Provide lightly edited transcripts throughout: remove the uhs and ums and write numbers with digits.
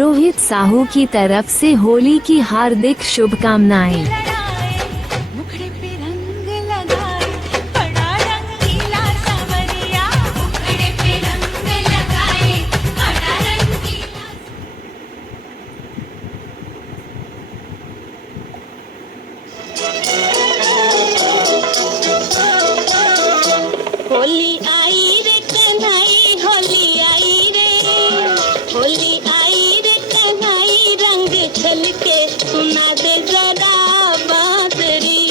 रोहित साहू की तरफ से होली की हार्दिक शुभकामनाएं। मुखड़े पे रंग लगाए बड़ा रंगीला सावरिया, मुखड़े पे रंग लगाए बड़ा रंगीला। होली आई रे कन्हई, होली आई रे, होली आई रे कन्हई, रंग छलके सुना दे जरा बांसुरी।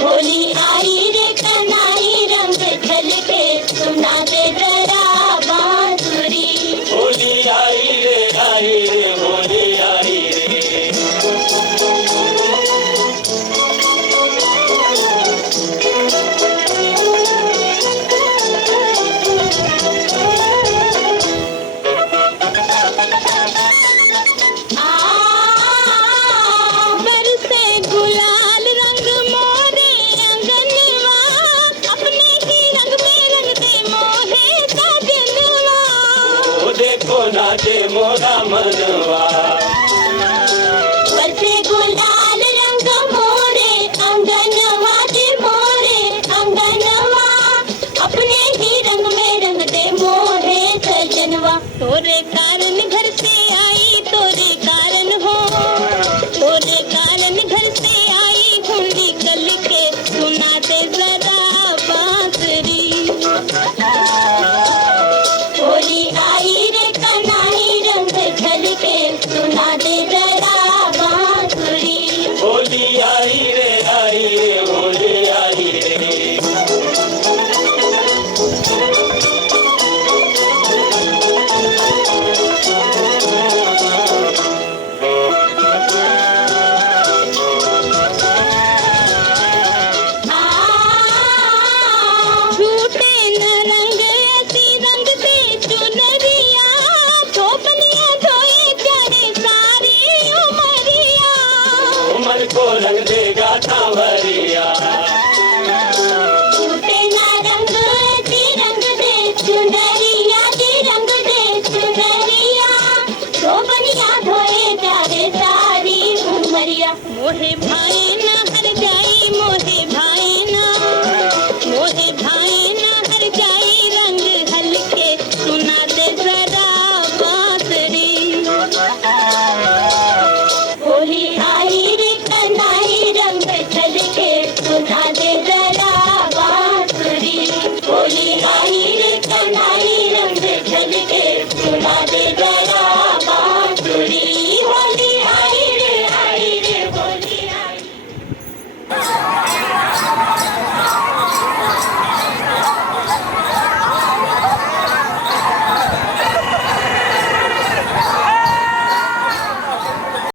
होली आई रे कन्हई, रंग छलके सुना दे जरा बांसुरी। होली आई रे होली आई रे। बरसे गुलाल रंग मोरे अंगनवा, अपने ही रंग में रंगते मोहे साजनवा। ओ देखो नाचे मोरा मनवा। बरसे गुलाल रंग मोरे अंगनवा के मोरे अंगनवा, अपने ही रंग में रंगते मोहे सजनवा। तोरे कारण घर से आई, तोरे कारण हो, तोरे कारण घर से आई, हुंडी कल के सुना दे जरा बांसुरी। होली आई रे कन्हई, रंग झलके सुना दे जरा बांसुरी। होली आई रे होली आई रे। झूठे न रंग ऐसी रंग दे चुनरिया, धोपनिया धोए जाने सारी उमरिया। उमर को रंग देगा सांवरिया। झूठे न रंग ऐसी रंग दे चुनरिया, रंग दे चुनरिया, धोपनिया धोए जाने सारी उमरिया। मोहे